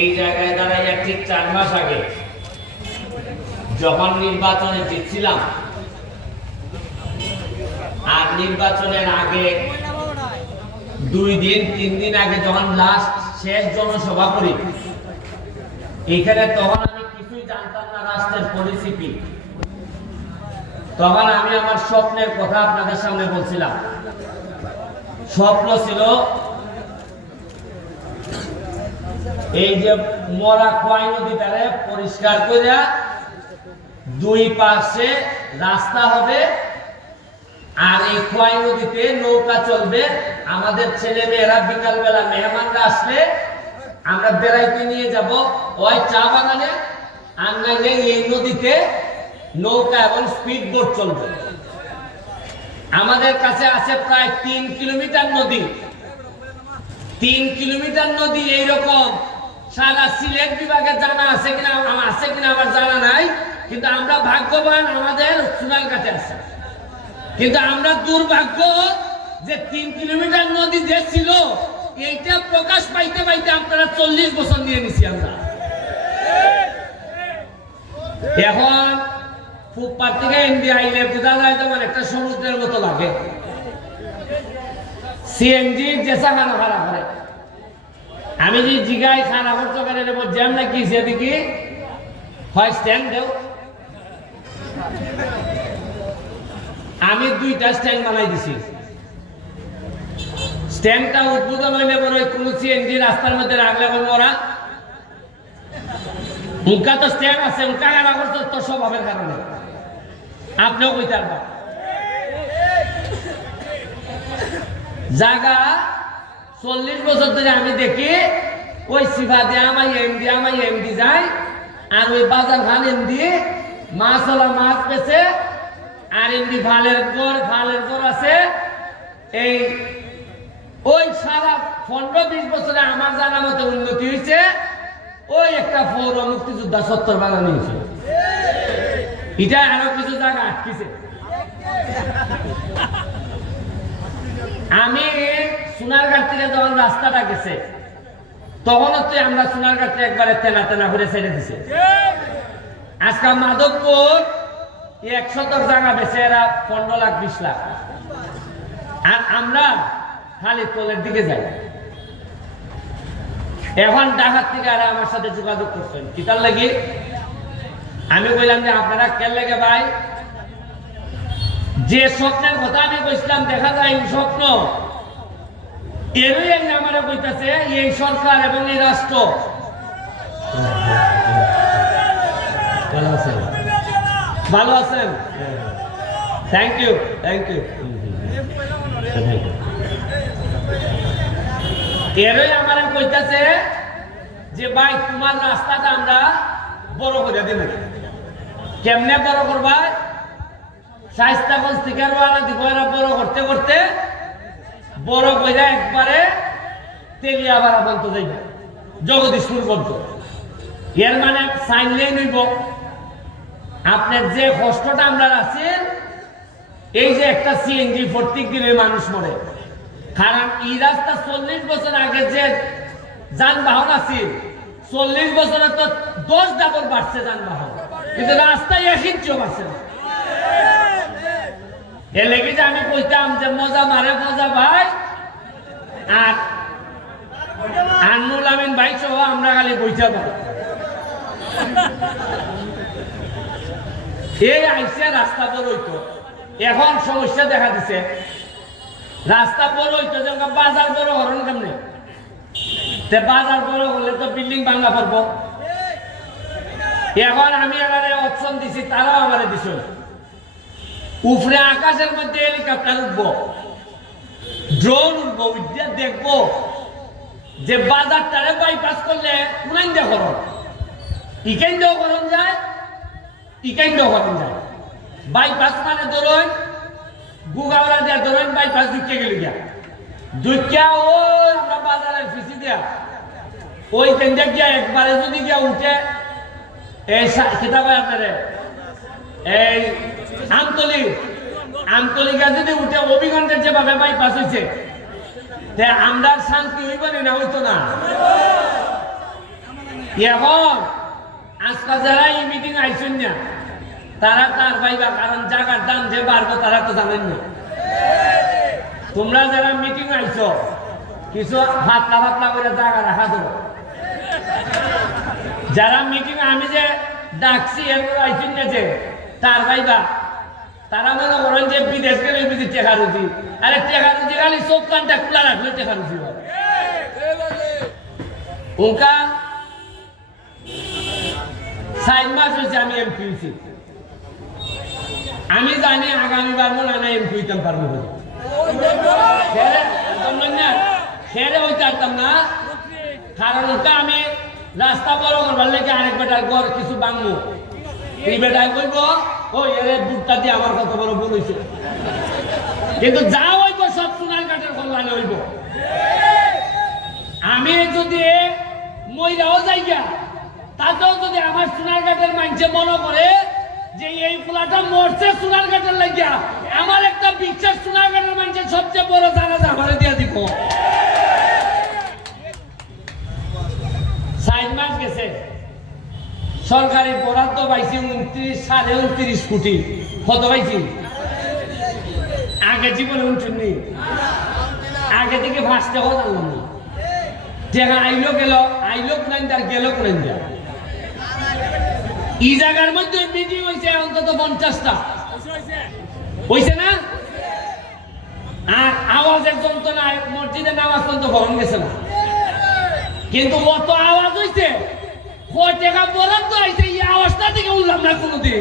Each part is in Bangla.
এই জায়গায় দাঁড়াইয়া ঠিক 4 মাস আগে যখন নির্বাচনে জিতছিলাম, আর নির্বাচনের আগে 2 দিন 3 দিন আগে যখন লাস্ট শেষ জনসভা করি এখানে, তখন আমি কিছুই জানতাম না রাষ্ট্রের পরিস্থিতি। তখন আমি আমার স্বপ্নের কথা আপনাদের সামনে বলছিলাম। স্বপ্ন ছিল এই যে মরা খোয়াই নদীটারে পরিষ্কার করে 2 পাশে রাস্তা হবে, আর এই খোয়াই নদীতে নৌকা চলবে। আমাদের ছেলে মেয়েরা বিকালবেলা মেহমানরা আসলে আমরা বেড়াইতে নিয়ে যাব ওই চা বাগানে, আর নাইলে এই নদীতে নৌকা এবং স্পিড বোট চলবে। আমাদের কাছে আছে প্রায় 3 কিলোমিটার নদী। 3 কিলোমিটার নদী এইরকম সারা সিলেট বিভাগে জানা আছে কিনা আমার জানা নাই, কিন্তু আমরা ভাগ্যবান, আমাদের সোনারগাঁতে আছে। কিন্তু আমরা দুর্ভাগ্য যে 3 কিলোমিটার নদী যে ছিল এইটা প্রকাশ পাইতে পাইতে আপনারা 40 বছর নিয়ে নিছি আমরা। এখন ফুটপাত থেকে এমডি আইলে বোঝা যায় তোমার একটা সমুদ্রের মতো লাগে। সিএনজি জেসা খানা খারা করে, আমি যে জিগাই খানা খরচ করে দেবো জ্যাম নাকি সেদিকে হয় স্ট্যান্ড দেও। আমি 2টা স্ট্যান্ড বানাই দিছি। স্ট্যান্ডটা উদ্বোধন হইলে পরে কোন সিএনজি রাস্তার মধ্যে রাখলে বলবো ওরা উনকা তো স্ট্যান্ড আছে, উনকা খানা খরচ তো স্বভাবের কারণে আপনিও কইতে পারবেন। জায়গা 40 বছর ধরে আমি দেখি ওই সিফা দিয়ে আমার এমডি যায়, আর ওই বাজার খান এমডি মাছওয়ালা মাছ বেছে, আর এমডি ফালের ঘর আছে। এই ওই সারা 15-20 বছরে আমার জানা মতো উন্নতি হয়েছে। ওই একটা পৌর মুক্তিযোদ্ধা 70 বানানো হয়েছে, এটা আরো কিছু জায়গা আটকেছে। আমি সোনারগাঁ থেকে যখন রাস্তাটা গেছে তখন তো আমরা সোনারগাঁ থেকে একবারে তেনা তেনা করে ছেড়ে দিছে। আজকে মাধবপুর 100 জায়গা বেছে এরা 15 লাখ 20 লাখ, আর আমরা খালি তলের দিকে যাই। এখন ঢাকার থেকে আর আমার সাথে যোগাযোগ করছেন কিতার লাগি। আমি বললাম যে আপনারা কেন লাগে ভাই, যে স্বপ্নের কথা আমি কইছিলাম দেখা যায় স্বপ্ন এরই আমার কইতাছে এই সরকার এবং এই রাষ্ট্র। ভালো আছেন? Thank you. এরই আমার কইতাছে যে ভাই তোমার রাস্তাটা আমরা বড় করে দিব। কেমনে বড় করবা? শাইস্তাগঞ্জ থেকে রওনা দিব, এরা বড় করতে করতে বড় কইরা একবারে তেলিয়াবাড়া পর্যন্ত যাইব, জগদীশপুর পর্যন্ত। এর মানে সাইনলেই নইব আপনার যে কষ্টটা আমরা আছি। এই যে একটা সিএনজি প্রত্যেক দিনে মানুষ মরে, কারণ এই রাস্তা 40 বছর আগে যে যানবাহন আছে 40 বছরে তো 10 ডাবল বাড়ছে যানবাহন, কিন্তু রাস্তায় 1 ইঞ্চিও বাড়ছে না। এর লেগে যে আমি কইতাম যে মজা মারে মজা ভাই, আর আনমুল আমিন ভাই সহ আমরা খালি বইতে পারি। এই আইসে রাস্তা বড় হইতো, এখন সমস্যা দেখা দিছে। রাস্তা বড় হইতো যেমন বাজার বড় হরণ কেমনে, বাজার বড় হলে তো বিল্ডিং ভাঙা পড়বো। এখন আমি এবারে অপশন দিছি, তারাও আমারে দিছ উপরে আকাশের মধ্যে হেলিকপ্টার উঠবো, ড্রোন উঠবো, দেখবো যে বাজারটারে বাইপাস করলে কোন করণ ইকেন্দ্র করণ যায়, ইকেন্দ্র করণ যায়। বাইপাস মানে ধরুন গুগাওড়া দেয়া ধরুন বাইপাস ঢুকে গেল গিয়া ঢুকিয়া ও আমরা বাজারের ফিসি দেয়া ওই কেন্দ্রে গিয়া একবারে যদি গিয়া উঠে এই কিতাব আপনারে এই আমতলি আমতলিকা যদি উঠে অভিগঞ্জের যেভাবে বাইপাস হয়েছে আমরা শান্তি হইব না, হইতো না। এখন আজকাল যারা এই মিটিং আইছেন না তারা তার পাইবা, কারণ জায়গার দাম যে বাড়বো তারা তো জানেন না। তোমরা যারা মিটিং আইছো কিছু ফাতলা ফাতলা করে জায়গা রাখা দেবো। যারা মিটিং আমি যে ডাকছি এরপর আইছেন না যে তার পাইবা, তারা মনে করেন যে বিদেশ গেলে বিদেশ টেকা রুজি, আরে টেকা রুজি খালি চোখ কানটা খোলা রাখলে টেকা রুজি হয়। ওকা 4 মাস হয়েছে আমি এমপি হয়েছি, আমি জানি আগামীবার মনে হয় এমপি হইতাম পারবো সেরে হইতে পারতাম না। কারণ ওটা আমি রাস্তা বড় করবার লেগে আরেক বেটার ঘর কিছু বাংলো, এই বেটায় বলব ওই এর বুটটা দিয়ে আমার কত বড় ভুল হয়েছে, কিন্তু যা হইব সব সোনার কাঠের কল্যাণে হইব। আমি যদি মহিলাও যাইয়া তাতেও যদি আমার সোনার কাঠের মানুষে মনে করে যে এই ফুলাটা মরছে সোনার কাঠের লাগিয়া, আমার একটা বিশ্বাস সোনার কাঠের মানুষের সবচেয়ে বড় জানাজা আমারে দিয়ে দিব। 4 মাস গেছে, সরকারি বরাদ্দ পাইছি 29.29 কোটি। কত পাইছি? আগে জীবনে উঠুননি, আগে থেকে ফার্স্টে কথা জানলাম না। যেখানে আইলো গেল, আইলো কোন তার গেল কোন যা। এই জায়গার মধ্যে মিটিং হয়েছে অন্তত 50টা হয়েছে না। আর আওয়াজের যন্ত্রণায় মসজিদে নামাজ পর্যন্ত ভরণ গেছে না, কিন্তু অত আওয়াজ হয়েছে, টাকা বরাদ্দ হয়েছে, এই আওয়াজটা থেকে উঠলাম না কোনোদিন।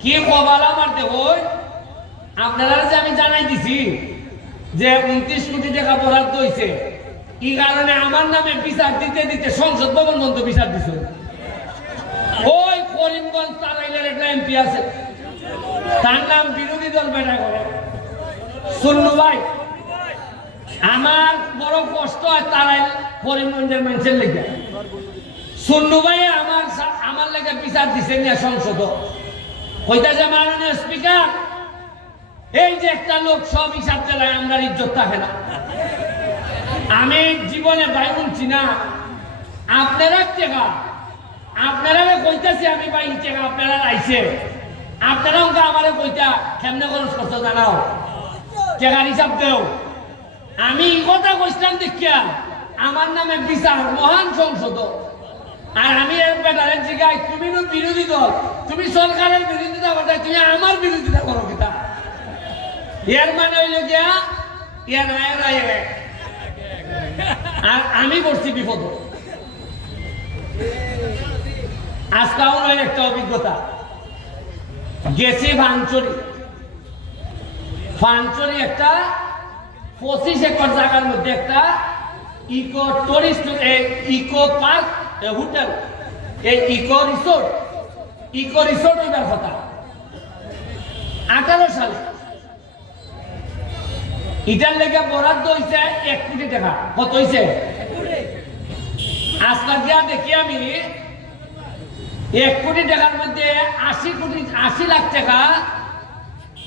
কি কবালা মারতে হয় আপনারা, যে আমি জানাই দিছি যে 29 কোটি টাকা বরাদ্দ হয়েছে, এই কারণে আমার নামে বিচার দিতে দিতে সংসদ ভবন বন্ধ বিচার দিছে। ওই করিমগঞ্জ তারাইলের একটা এমপি আছে, তার নাম বিরোধী দল বেটা করে সুন্নু ভাই। আমার বড় কষ্ট হয় তারাইল করিমগঞ্জের মানুষের লেগে। সুন্নু ভাই আমার লেগে বিচার দিছে নিয়ে সংসদ হইতাছে মাননীয় স্পিকার, এই যে একটা লোক সব হিসাব চালায় আমরা ইজ্জত থাকে না। আমি জীবনে ভাই বলছি না, আপনারা টেকা আপনারা কইতাছি আমি ভাই টেকা আপনারা আইছে, আপনারা আমারে কইতা কেমনে খরচ করছো জানাও, টেকার হিসাব দেও। আমি এই কথা কইছিলাম দেখিয়া আমার নামে বিচার মহান সংসদ, আর আমি এর বেটারের জিগাই তুমি তো বিরোধী দল, তুমি সরকারের বিরোধিতা করতে, তুমি আমার বিরোধিতা করো কিতা? এর মানে হইল গিয়া এর আর আমি করছি বিপদ। আজকে আমার একটা অভিজ্ঞতা গেছি ফানচুরি একটা 25 একর জায়গার মধ্যে একটা eco tourist eco park hotel, এই ইকো রিসোর্ট হইবার কথা 18 সালে। এটার লেগে বরাদ্দ হয়েছে 1 কোটি টাকা। কত হয়েছে? আজকে দিয়া দেখি আমি 1 কোটি টাকার মধ্যে 80 লাখ টাকা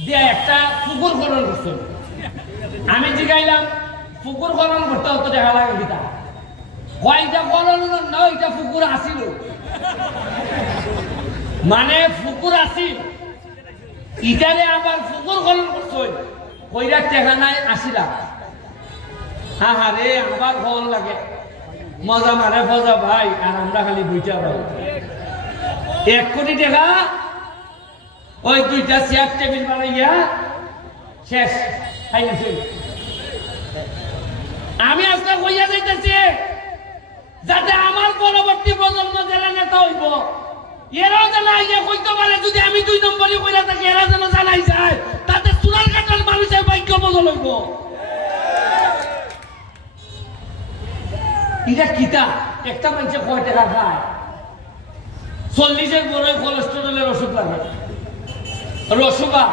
দিয়ে একটা পুকুর খনন করছে। আমি জিগাইলাম পুকুর খনন করতে অত টাকা লাগে কিতা? কয়টা খনন না, এটা পুকুর আসিল, মানে পুকুর আসিল, ইটারে আবার পুকুর খনন করছে, কইরা টাকা নাই 80 লাখ। হ্যাঁ রে, আবার ফোন লাগে, মজা মারে ফজা ভাই, আর আমরা খালি বুঝা ভাই। 1 কোটি টাকা ওই 2টা চেয়ার টেবিল বানাইয়া শেষ। আমি আজকে কইয়া যাইতেছি যাতে আমার পরবর্তী প্রজন্ম যারা নেতা হইব এরাও যেন আইয়া কইতে পারে, যদি আমি 2 নম্বরই কইরা থাকি এরা যেন জানাই যায়, তাতে চুলার কাটার মানুষের ভাগ্য বদল হইব। এটা কিতা? একটা মানুষে কয় টাকা খায়? 40-এর বড় কোলেস্টেরলের ওষুধ লাগে, রসুবা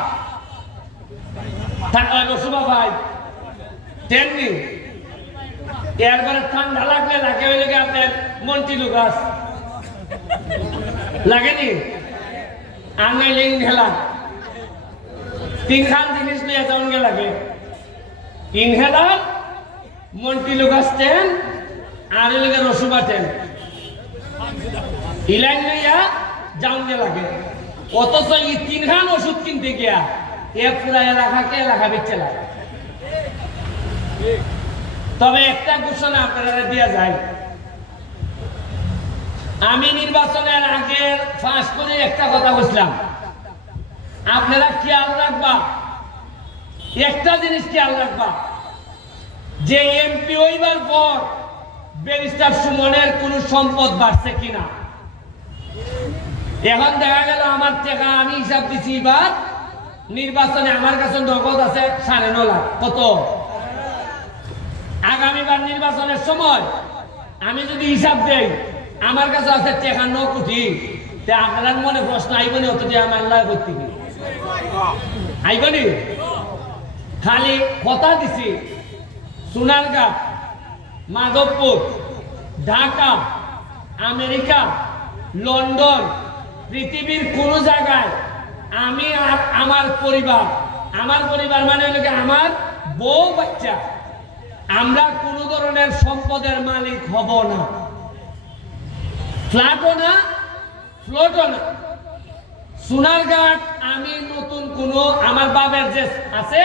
ভাই তেমনি। এরপরে ঠান্ডা লাগলে লাগে ওই লেগে আপনার মন্টিলু গাছ লাগেনি, আঙাইলে ঢেলা তিনখান জিনিস নিয়ে যাওন গে লাগে, ইনহেলার, মন্টিলুগাস্টেন আর এলাকা রসুবাটেন, ইলাইন লইয়া যাওন গে লাগে। অথচ এই তিনখান ওষুধ কিনতে গিয়া এ পুরা এলাকাকে এলাকা বেচে লাগে। তবে একটা ঘোষণা আপনারা দেওয়া যায়, আমি নির্বাচনের আগে ফাঁস করে একটা কথা বলছিলাম, আপনারা খেয়াল রাখবা, একটা জিনিস খেয়াল রাখবা, যে এমপি হইবার পর ব্যারিস্টার সুমনের কোন সম্পদ বাড়ছে কিনা। এখন দেখা গেল আমার টাকা আমি হিসাব দিছি, এবার নির্বাচনে আমার কাছে নগদ আছে 9.5 লাখ। কত? আগামীবার নির্বাচনের সময় আমি যদি হিসাব দেই আমার কাছে আছে টাকা 9 কোটি, আপনার মনে প্রশ্ন আইবনি অত আমার আল্লাহ করতে কি আইবনি? খালি কথা দিছি, সোনারগাঁ, মাধবপুর, ঢাকা, আমেরিকা, লন্ডন, পৃথিবীর কোন জায়গায় আমি আর আমার পরিবার মানে হলো আমার বউ বাচ্চা, আমরা কোন ধরনের সম্পদের মালিক হব না, ফ্ল্যাটও না, ফ্লোটও না। সোনারঘাট আমি নতুন কোন আমার বাবার যে আছে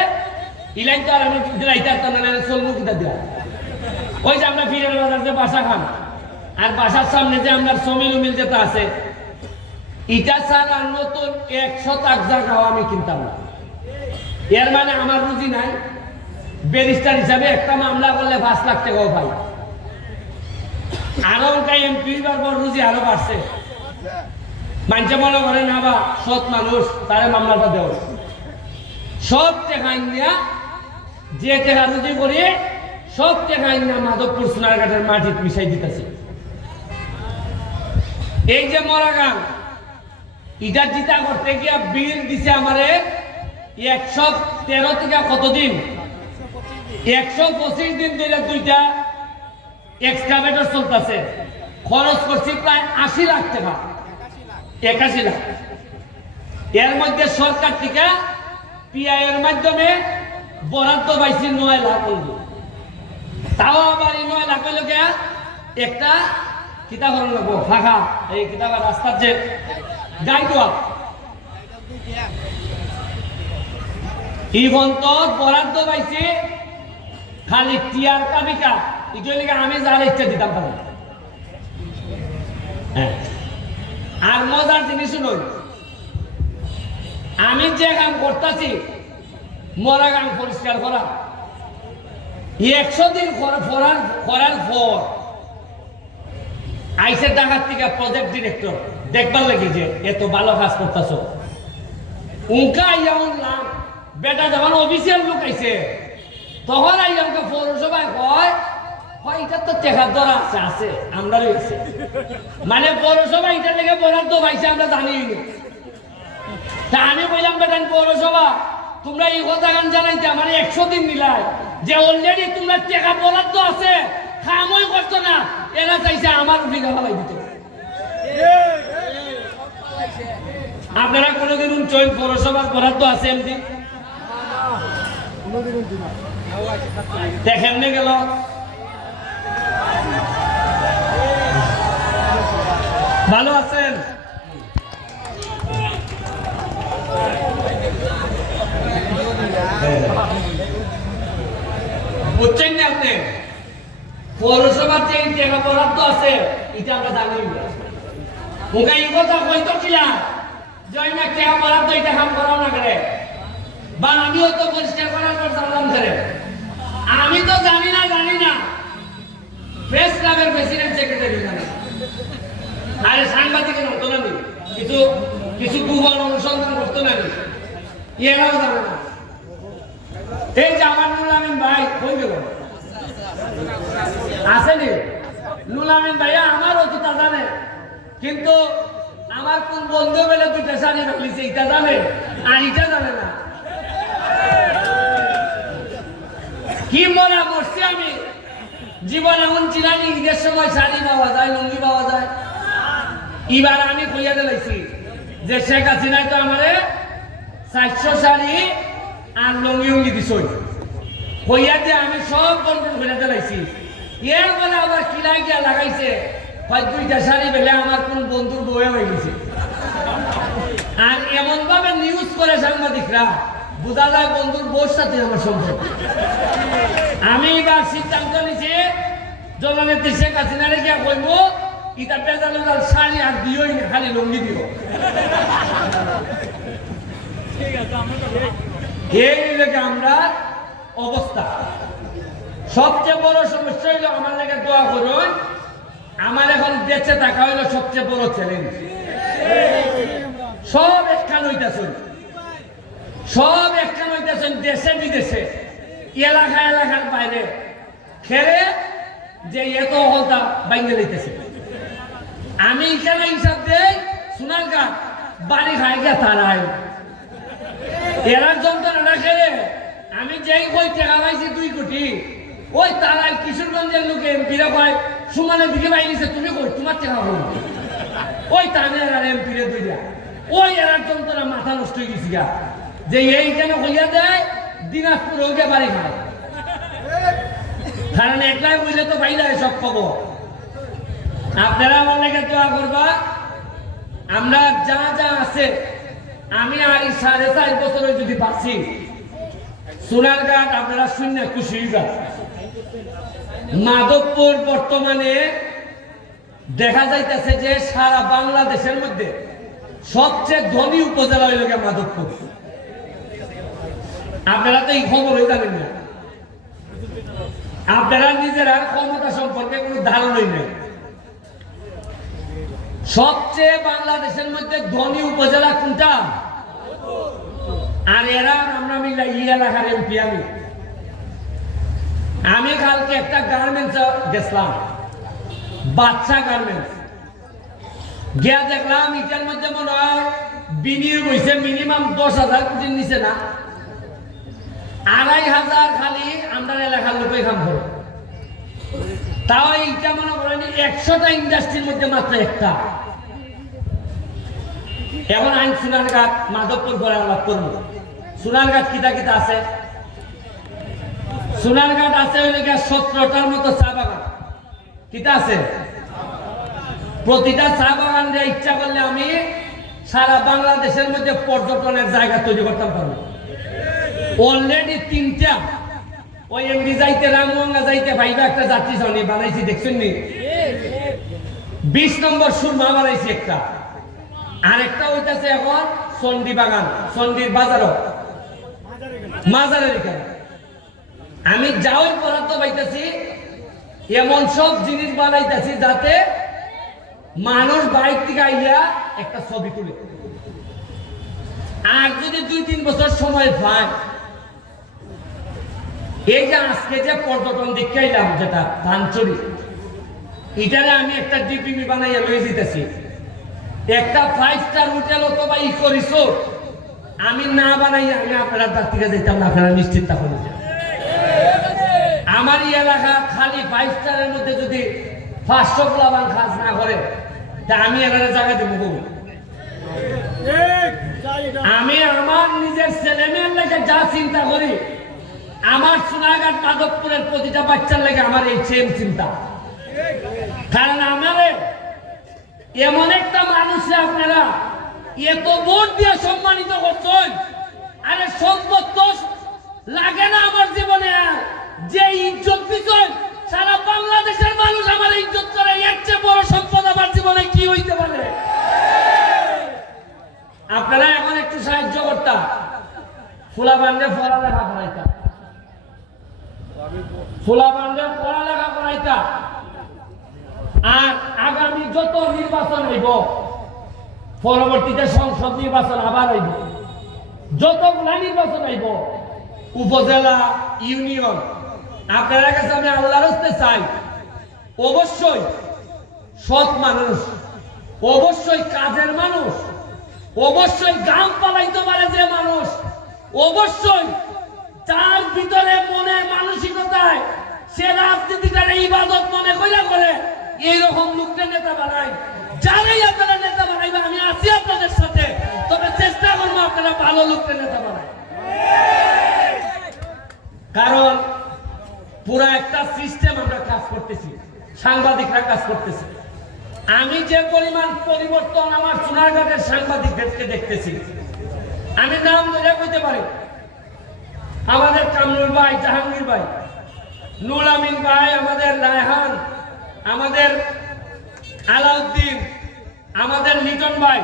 ইলাইন তো আর আমি দিলাইতাম না, চলমু কিতা দিয়া। ওই যে আমরা ফিরের বাজার যে বাসা খান, আর বাসার সামনে যে আমরা সমিল উমিল যেটা আছে, ইটা ছাড়া নতুন 100 জায়গাও আমি কিনতাম না। এর মানে আমার রুজি নাই। ব্যারিস্টার হিসাবে একটা মামলা করলে 5 লাখ টাকাও পাই। আরো এমপি পর রুজি আরো বাড়ছে। মানুষে মনে করে না বা সৎ মানুষ, তারে মামলাটা দেওয়া সব টাকা নিয়া, যে টাকা রুজি করিয়ে সব টাকা নিয়ে মাধবপুর সোনারঘাটের মাটি মিশাই দিতেছে। এই যে মরাগান, ইটা জিতা করতে গিয়া বিল দিছে আমারে 113 থেকে কতদিন, 125 দিন ধরে 2টা এক্সকাভেটর চলতেছে। খরচ করছি প্রায় 80 লাখ টাকা, 81 লাখ। এর মধ্যে সরকার থেকে পিআই এর মাধ্যমে বরাদ্দ পাইছি 9 লাখ। তাও আবার এই 9 লাখ লোকে একটা কিতাব লাগবো ফাঁকা, এই কিতাব রাস্তার যে গাইড বরাদ্দ পাইছি খালি টিয়ার কাবিকা, আমি যার ইচ্ছা দিতাম পারি। আর মজার জিনিস শুনুন, আমি যে কাম করতেছি মরা গান পরিষ্কার করা, 100 দিন করার পর আইসে ঢাকার থেকে প্রজেক্ট ডিরেক্টর দেখবার লাগে যে এত ভালো কাজ করতেছ। উনকা আইয়া উনলাম বেটা যখন অফিসিয়াল লোক আইছে তখন আইয়া আমাকে পৌরসভায় কয় এটা তো টেকার ধরা আছে আমরারই আছে, মানে পৌরসভা এটা থেকে বরাদ্দ পাইছে আমরা জানি না। তা আমি বললাম বেটা পৌরসভা তোমরা এই কথা গান জানাইতে আমার 100 দিন নিলাই, যে অলরেডি তোমরা টাকা বরাদ্দ আছে খামই করতো না, এরা চাইছে আমার ভিগা ফেলাই দিতে। আপনারা কোনোদিন চৈন পৌরসভার বরাদ্দ আছে এমনি দেখেন নে গেল? ভালো আছেন? বুঝছেন না আপনি? পৌরসভার যে টাকা বরাদ্দ আছে এটা আমরা জানি না। মুখে এই কথা কইতো কিলা যে আমি টাকা বরাদ্দ এটা কাম করাও না করে, বা আমিও তো পরিষ্কার করার পর জানলাম করে। আমি তো জানি না প্রেস ক্লাবের প্রেসিডেন্ট সেক্রেটারি জানে, আরে সাংবাদিকের হতো না, কিছু গুগল অনুসন্ধান করতো না, এরাও জানে না। এই যে আমার নুল আমিন ভাই কই গেল? আসেনি নুল আমিন ভাইয়া আমার অতিটা জানে, কিন্তু আমার কোন বন্ধু বেলে 2টা শাড়ি রাখলিছে এটা জানে আর এটা জানে না। কি মনে করছি আমি জীবনে এমন চিরানি ঈদের সময় শাড়ি পাওয়া যায়, লুঙ্গি পাওয়া যায়। এবার আমি কইয়া দিলাইছি যে শেখ হাসিনায় তো আমারে 400 শাড়ি আর লঙ্গি উঙ্গি দিছই কইয়া যে আমি সব কন্ট্রোল করে চালাইছি এরপরে আবার কিলাই গিয়া লাগাইছে হয় 2টা শাড়ি বেলে আমার কোন বন্ধুর বউয়ে হয়ে গেছে আর এমন ভাবে নিউজ করে সাংবাদিকরা বোঝা যায় বন্ধুর বউর সাথে আমার সম্পর্ক আমি এবার সিদ্ধান্ত নিছি জননেত্রী শেখ হাসিনারে গিয়া কইব ইটা বেজাল বেজাল শাড়ি আর দিওই না খালি লঙ্গি দিও এই লেগে আমরা অবস্থা সবচেয়ে বড় সমস্যা হইলো আমার লেগে দোয়া করুন আমার এখন বেঁচে থাকা হইলো সবচেয়ে বড় চ্যালেঞ্জ সব একখান হইতেছেন দেশে বিদেশে এলাকার বাইরে খেলে যে এত হলতা বাইঙ্গে লইতেছে আমি এখানে হিসাব দেই সোনারঘাট বাড়ি খাই গিয়া তারাই এরা যন্ত্রণা খেলে আমি যেই কই টাকা পাইছি 2 কোটি ওই তারাই কিশোরগঞ্জের লোকে এমপিরা কয় সুমানের দিকে পাইছে তুমি কই তোমার টাকা হলো ওই তানের আর এমপিরে দুইটা ওই এরার যন্ত্রণা মাথা নষ্ট হয়ে গেছি গা যে এইখানে কইয়া দেয় দিনাজপুর ওকে বাড়ি খায় কারণ একলাই বুঝলে তো পাই যায় সব খবর আপনারা আমার লেগে দোয়া করবা আমরা যা যা আছে আমি আর 4.5 বছর যদি পাচ্ছি সোনারঘাট আপনারা শূন্য খুশি হইবা মাধবপুর বর্তমানে দেখা যাইতেছে যে সারা বাংলাদেশের মধ্যে সবচেয়ে ধনী উপজেলা হইল মাধবপুর আপনারা তো এই খবরই জানেন না আপনারা নিজেরা ক্ষমতা সম্পর্কে কোনো ধারণাই নেই সবচেয়ে বাংলাদেশের মধ্যে ধনী উপজেলা কোনটা আর এরা আমরা মিলা এলাকার এমপি আমি কালকে একটা গার্মেন্টস গেছিলাম বাচ্চা গার্মেন্টস গিয়া দেখলাম এটার মধ্যে মনে হয় বিনিয়োগ হয়েছে মিনিমাম 10,000 কোটির নিচে না 2,500 খালি আমরা এলাকার লোকই কাম করে তাও এইটা মনে করেন 100টা ইন্ডাস্ট্রির মধ্যে মাত্র একটা এখন আইন সোনারঘাট মাধবপুর করে আলাপ করবো সোনারঘাট কিতা আছে সোনারঘাট আছে ওই লেগে 17টার মতো চা বাগান কিতা আছে প্রতিটা চা বাগান ইচ্ছা করলে আমি সারা বাংলাদেশের মধ্যে পর্যটনের জায়গা তৈরি করতে পারবো অলরেডি 3টা ওই এমডি যাইতে রামগঙ্গা যাইতে ভাইবা একটা যাত্রী জনি বানাইছি দেখছেন নি 20 নম্বর সুরমা বানাইছি একটা আরেকটা হইতাছে এখন চন্ডী বাগান চন্ডীর বাজারও মাজারের এখানে আমি যাওয়ার বরাদ্দ পাইতেছি এমন সব জিনিস বানাইতেছি যাতে মানুষ বাইক থেকে আইয়া একটা ছবি তুলে আর যদি 2-3 বছর সময় পায় এই যে আজকে যে পর্যটন দেখাইলাম যেটা ধানচুরি এটারে আমি একটা ডিপিপি বানাইয়া লয়ে যেতেছি একটা 5 স্টার হোটেল অথবা ইকো রিসোর্ট আমি না বানাইয়া আমি আপনারা তার থেকে যেতাম না আপনারা নিশ্চিত থাকুন আমার এই এলাকা খালি 5 স্টারের মধ্যে যদি 500 প্লাবান কাজ না করে তা আমি এখানে জায়গা দেবো আমি আমার নিজের ছেলে মেয়ের লেগে যা চিন্তা করি আমার সোনারঘাট মাধবপুরের প্রতিটা বাচ্চার লেগে আমার এই সেম চিন্তা কারণ আমারে এমন একটা মানুষে আপনারা এত ভোট দিয়ে সম্মানিত করছেন আরে সম্পদ লাগে না আমার জীবনে যে ইজ্জত দিচ্ছেন সারা বাংলাদেশের মানুষ আমার ইজ্জত করে এর চেয়ে বড় সম্পদ আমার জীবনে কি হইতে পারে আপনারা এখন একটু সাহায্য করতাম ফুলাবান্ডে পড়ালেখা করাইতাম আর আগামী যত নির্বাচন হইব পরবর্তীতে সংসদ নির্বাচন আবার হইব যতগুলা নির্বাচন হইব উপজেলা ইউনিয়ন আপনারা কাছে আমি আল্লাহর হস্তে চাই অবশ্যই সৎ মানুষ অবশ্যই কাজের মানুষ অবশ্যই গ্রাম পালাইতে পারে যে মানুষ অবশ্যই তার ভিতরে মনের মানসিকতায় সে রাজনীতিটারে ইবাদত মনে করে এইরকম লোককে নেতা বানায় যারাই আপনারা নেতা বানাইবে আমি আছি আপনাদের সাথে তবে চেষ্টা করবো আপনারা ভালো লোককে নেতা বানায় কারণ পুরো একটা সিস্টেম আমরা কাজ করতেছি, সাংবাদিকরা কাজ করতেছে। আমি যে পরিমাণ পরিবর্তন আমার সোনারঘাটের সাংবাদিকদেরকে দেখতেছি, আমি নাম ধরে কইতে পারি। আমাদের কামরুল ভাই, জাহাঙ্গীর ভাই, নুর আমিন ভাই, আমাদের রায়হান, আমাদের আলাউদ্দিন, আমাদের লিটন ভাই,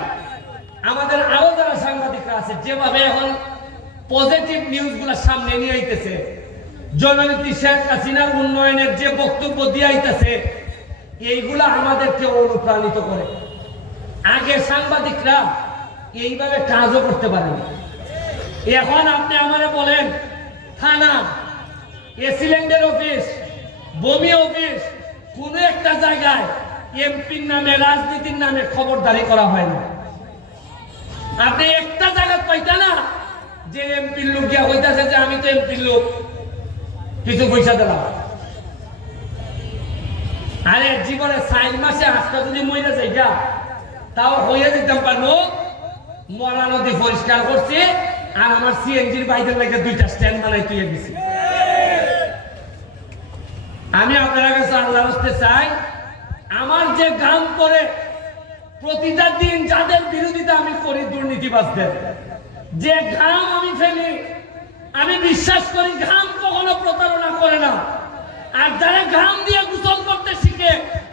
আমাদের আরো যারা সাংবাদিকরা আছে, যেভাবে এখন পজিটিভ নিউজগুলো সামনে নিয়ে আইতেছে, জননীতি শেখ হাসিনার উন্নয়নের যে বক্তব্য দিয়ে আইতেছে, এইগুলা আমাদেরকে অনুপ্রাণিত করে। আগে সাংবাদিকরা এইভাবে কাজও করতে পারেনি। এখন আপনি আমারে বলেন, থানা, এসিলেন্ডের অফিস, বমি অফিস, কোন একটা জায়গায় এমপির নামে, রাজনীতির নামে খবরদারি করা হয় না। আপনি একটা জায়গা পাইতা না যে এমপির লোক গিয়া হইতাছে যে আমি তো এমপির লোক, কিছু পয়সা দিলাম। আরে জীবনে 4 মাসে আজকে যদি মরে যাই যা, তাও হইয়া যেতাম পারবো। মরা নদী পরিষ্কার করছে আর আমার সিএনজির বাইকের লাগে 2টা স্ট্যান্ড বানাই তুই দিছি। আমি আপনার কাছে আল্লাহ রাস্তে চাই, আমার যে গাম করে প্রতিটা দিন যাদের বিরোধিতা আমি করি, দুর্নীতিবাজদের যে ঘাম আমি ফেলি, আমি বিশ্বাস করি ঘাম কখনো প্রতারণা করে না। আর যারা ঘাম দিয়ে গোসল করতে শিখে,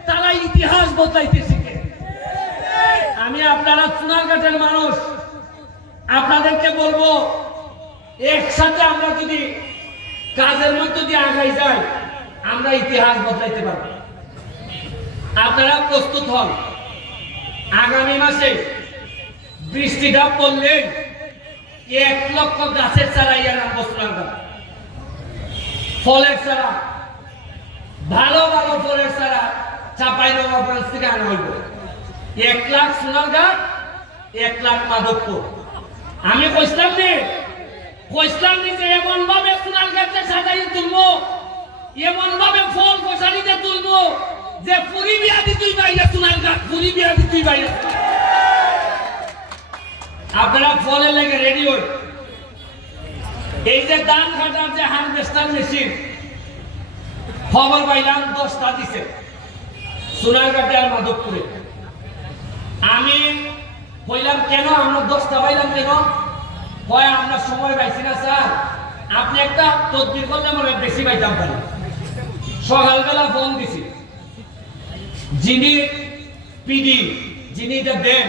তারা ইতিহাস বদলাইতে শিখে। আমি আপনারা সোনারঘাটের মানুষ, আপনাদেরকে বলবো, একসাথে আমরা যদি কাজের মধ্যে দিয়ে আগাই যাই, আমরা ইতিহাস বদলাইতে পারবো। আপনারা প্রস্তুত হন। আগামী মাসে বৃষ্টিটা পড়লে 1 লক্ষ গাছের চারা ইয়া নাম সোনারঘাট, ফলের চারা, ভালো ভালো ফলের চারা চাঁপাইনবাবগঞ্জ থেকে আনা হইব। 1 লাখ সোনারঘাট, 1 লাখ মাধবপুর। আমি কইলাম যে এমন ভাবে সোনারঘাটকে সাজাইয়ে তুলবো, এমন ভাবে ফল ফসালিতে তুলবো যে পুরি বিয়া দিতেই বাইরে সোনারঘাট, পুরি বিয়া দিতেই বাইরে। আপনারা ফলের লেগে রেডি হন। এই যে ধান কাটার যে হারভেস্টার মেশিন, খবর পাইলাম 10টা দিছে সোনারঘাটে আর মাধবপুরে। আমি কইলাম কেন আমরা 10টা পাইলাম কেন? হয় আমরা সময় পাইছি না স্যার, আপনি একটা তদবির করলে মনে বেশি পাইতাম পারি। সকালবেলা ফোন দিছি, যিনি পিডি, যিনি এটা দেন,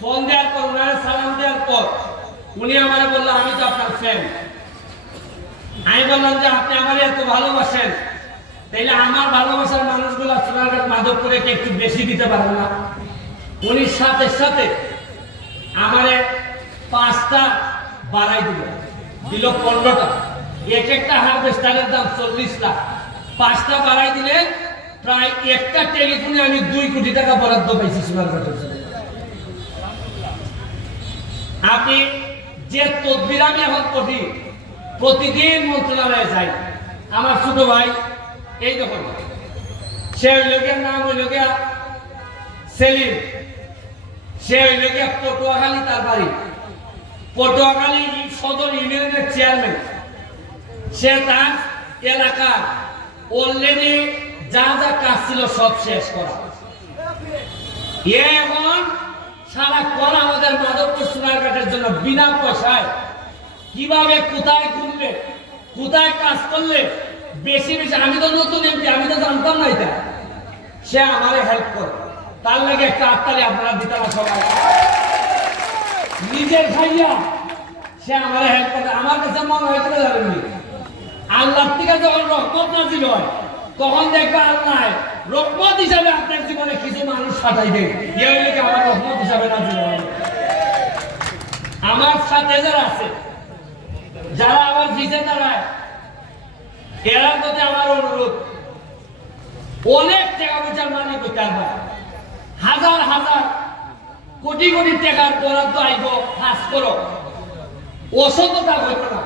ফোন দেওয়ার পর, ওনারা সালাম দেওয়ার পর উনি আমারে বললো আমি তো আপনার ফ্যান। আমি বললাম যে আপনি আমার এত ভালোবাসেন, তাইলে আমার ভালোবাসার মানুষগুলো সোনারঘাট মাধবপুরে একটু বেশি দিতে পারবেন না? উনি সাথে সাথে আমারে 5টা বাড়াই দিল 15টা। এক একটা হারভেস্টারের দাম 40 লাখ। 5টা বাড়াই দিলে প্রায় একটা টেলিফোনে আমি 2 কোটি টাকা বরাদ্দ পাইছি সোনারঘাটের জন্য। আপনি যে তদবির আমি এখন করি, প্রতিদিন মন্ত্রণালয়ে যাই। আমার ছোট ভাই, এই দেখুন, সে হইল নাম হইল সেলিম, সে হইল পটুয়াখালী, তার বাড়ি পটুয়াখালী সদর ইউনিয়নের চেয়ারম্যান। সে তার এলাকার অলরেডি যা যা কাজ ছিল সব শেষ করা। এখন সারাক্ষণ আমাদের মাধবপুর সোনারঘাটের জন্য বিনা পয়সায় কিভাবে কোথায় ঘুরলে, কোথায় কাজ করলে বেশি বেশি, আমি তো নতুন এমপি, আমি তো জানতাম না এটা, সে আমারে হেল্প করে। তার লাগে একটা আত্মারে আপনারা দিতে না সবাই, নিজের খাইয়া সে আমারে হেল্প করে। আমার কাছে মনে হয়েছিল জানেননি, আল্লাহ থেকে যখন রহমত নাজিল হয়, তখন দেখবে আল্লাহ রহমত হিসাবে আপনার জীবনে কিছু মানুষ ফাটাই দেয়। আমার রহমত হিসাবে নাজিল হয়। আমার সাথে যারা আছে, যারা আমার পিছে দাঁড়ায়, এরা প্রতি আমার অনুরোধ, অনেক টাকা পয়সার মালিক হইতে পারবে, হাজার হাজার কোটি কোটি টাকার বরাদ্দ আইব, কাজ করো, অসততা হইব না,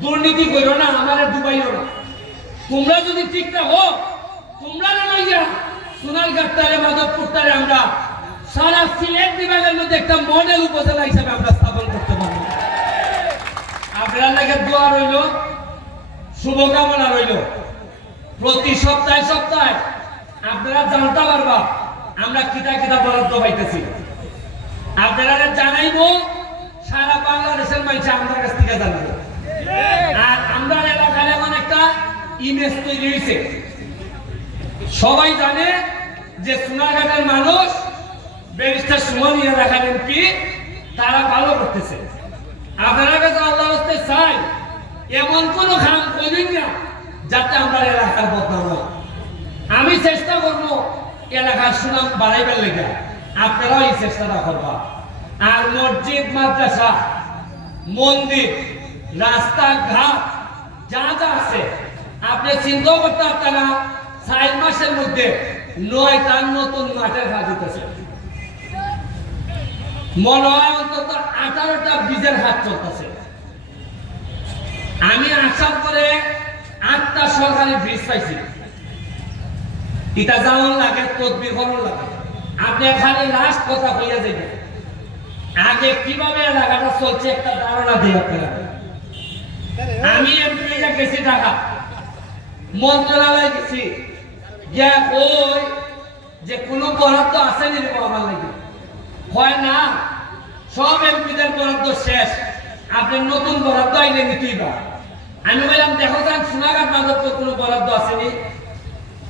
দুর্নীতি করো না, আমারে ডুবাইও না। তোমরা যদি ঠিক থাকো, তোমরা লইয়া সোনারঘাটটারে, মাধবপুরটারে আমরা সারা সিলেট বিভাগের মধ্যে একটা মডেল উপজেলা হিসাবে আমরা স্থাপন করতে পারবো। আপনার লাগে দোয়া রইল, শুভকামনা রইল। প্রতি সপ্তাহে সপ্তাহে আপনারা জানতে পারবা আমরা কিতা কিতা বরাদ্দ পাইতেছি। আপনারা জানাইবো, সারা বাংলাদেশের মানুষ আমাদের কাছ থেকে জানবে। আর আমরা এলাকার এমন একটা ইমেজ তৈরি হয়েছে, সবাই জানে যে সোনারঘাটের মানুষ ব্যারিস্টার সুমন এলাকার এমপি তারা ভালো করতেছে। আপনারা কাছে আল্লাহ হস্তে চাই এমন কোন কাম করবেন না যাতে আমরা এলাকার বদনাম হয়। আমি চেষ্টা করব এলাকার সুনাম বাড়াইবার লেগে, আপনারাও এই চেষ্টাটা করবা। আর মসজিদ, মাদ্রাসা, মন্দির, রাস্তাঘাট যা যা আছে আপনি চিন্তা করতে পারতেন না। 4 মাসের মধ্যে 9টা নতুন মাঠের কাজ হইতেছে, মনে হয় অন্তত 18টা বীজের হাত চলতেছে। আমি আসার পরে 8টা সরকারি ব্রিজ পাইছি। এটা যেমন লাগে তদবির করার লাগে। আপনি খালি লাস্ট কথা কইয়া যাবেন, আগে কিভাবে এলাকাটা চলছে একটা ধারণা দিই আপনারা। আমি এমপি গেছি ঢাকা, মন্ত্রণালয় গেছি, গিয়া ওই যে কোনো বরাদ্দ আছে নি আমার লাগে, হয় না সব এমপিদের বরাদ্দ শেষ, আপনি নতুন বরাদ্দ আইনে নিতেই বা। আমি বললাম দেখো যান সোনাঘাট বাজার তো কোনো বরাদ্দ আসেনি,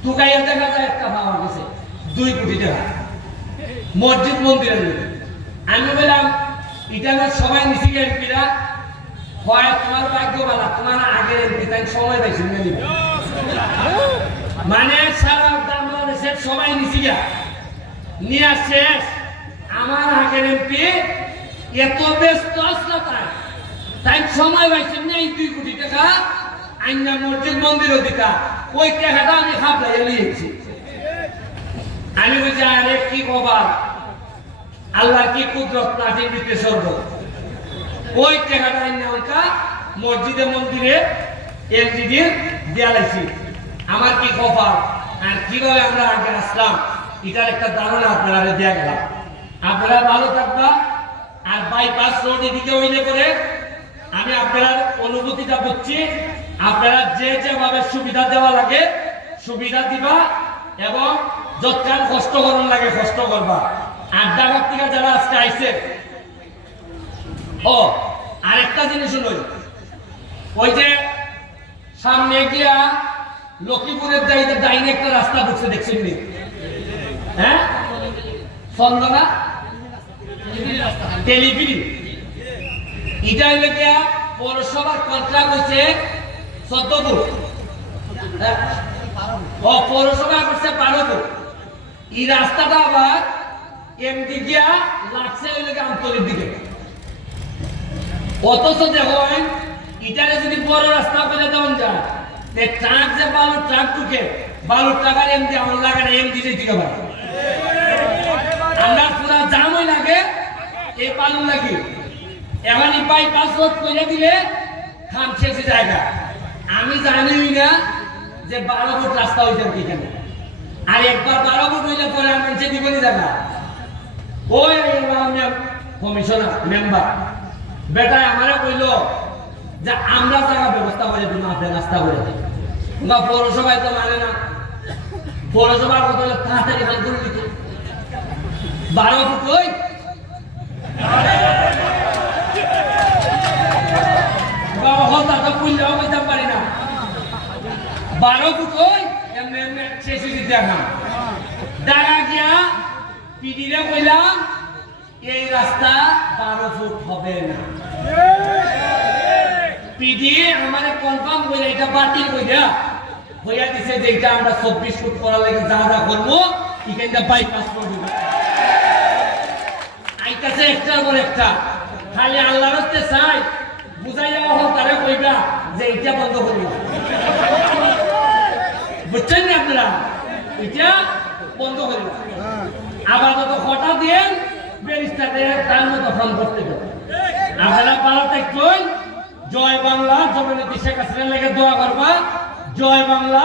টুকাইয়া দেখা যায় একটা পাওয়া গেছে 2 কোটি টাকা মসজিদ মন্দিরের জন্য। আমি বললাম এটা না সবাই নিছি এমপিরা, হয় তোমার ভাগ্য ভালো, তোমার আগের এমপি তাই সময় পাইছি না নিবে, মানে সারা বাংলাদেশের সবাই নিছি গা নিয়ে শেষ। আমার আগের এমপি এত ব্যস্ত আসলো তাই সময় পাইছেন না এই 2 কোটি টাকা আইনা মসজিদ মন্দির অধিকার, ওই টাকাটা আমি খাপলাইয়া নিয়েছি। আমি বলছি আরে কি কবার, আল্লাহ কি কুদরত নাটির ভিতরে স্বর্গ। ওই টাকাটা আইনা ওইটা মসজিদে মন্দিরে এলজিডির দেয়ালাইছি। আমার কি কপাল, আর কিভাবে আমরা আগে আসলাম এটার একটা ধারণা আপনারা দেয়া গেলাম। আপনারা ভালো থাকবা। আর বাইপাস রোড এদিকে হইলে পরে আমি আপনার অনুভূতিটা বুঝছি, আপনারা যে যেভাবে সুবিধা দেওয়া লাগে সুবিধা দিবা এবং যৎকাল কষ্ট করুন লাগে কষ্ট করবা। আর ঢাকা থেকে যারা আজকে আইছে, ও আরেকটা জিনিস হলো ওই যে সামনে গিয়া লক্ষ্মীপুরের ডাইনে একটা রাস্তা ঢুকছে দেখছেন নি? হ্যাঁ, চন্দনা টেলিভিডি, এটা হইলে গিয়া পৌরসভার কন্ট্রাক্ট হচ্ছে 14 ফুট, ও পৌরসভা করছে 12 ফুট। এই রাস্তাটা আবার এমডি গিয়া লাগছে হইলে আন্তরিক দিকে, অথচ দেখেন এটারে যদি বড় রাস্তা করে দেওয়া যায়, ট্রাক যে বালুর ট্রাক ঢুকে বালুর টাকার এমডি আমার লাগে না, এমডি যে দিকে পারে আমরা পুরা জামই লাগে এই বালুর লাগে। এখন এই বাইপাস রোড করে দিলে খাম শেষে জায়গা। আমি জানিই না যে 12 ফুট রাস্তা হয়ে যাবে কেন, আর একবার 12 ফুট হইলে পরে আমি নিচে দিবনি জায়গা। ওই কমিশনার মেম্বার বেটায় আমারে কইল যে আমরা জায়গা ব্যবস্থা করে দিব, আপনি রাস্তা করে দিন। পৌরসভায় তো মানে না, পৌরসভার কথা হলে তাড়াতাড়ি হাল করে দিত। 12 ফুট ওই পারি না, 12 ফুট ওই শেষ দেখা দেখা গিয়া পিডিরে কইলাম এই রাস্তা 12 ফুট হবে না। পিডি আমারে কনফার্ম কইরা এটা বাতিল কইরা হইয়া দিছে যে এটা আমরা 24 ফুট করার লাগি যা যা করব এখানটা বাইপাস করে দিব। আইতাছে একটার পর একটা, খালি আল্লাহর রাস্তে চাই বুঝাইয়া হল তারে কইবা যে এটা বন্ধ করিবা। বুঝছেন না আপনারা, এটা বন্ধ করিবা। আবার যত খটা দিয়ে ব্যারিস্টারে তার মতো ফোন করতে হবে। আপনারা ভালো থাকবেন। জয় বাংলা, জননেত্রী শেখ হাসিনার লেগে দোয়া করবা। জয় বাংলা।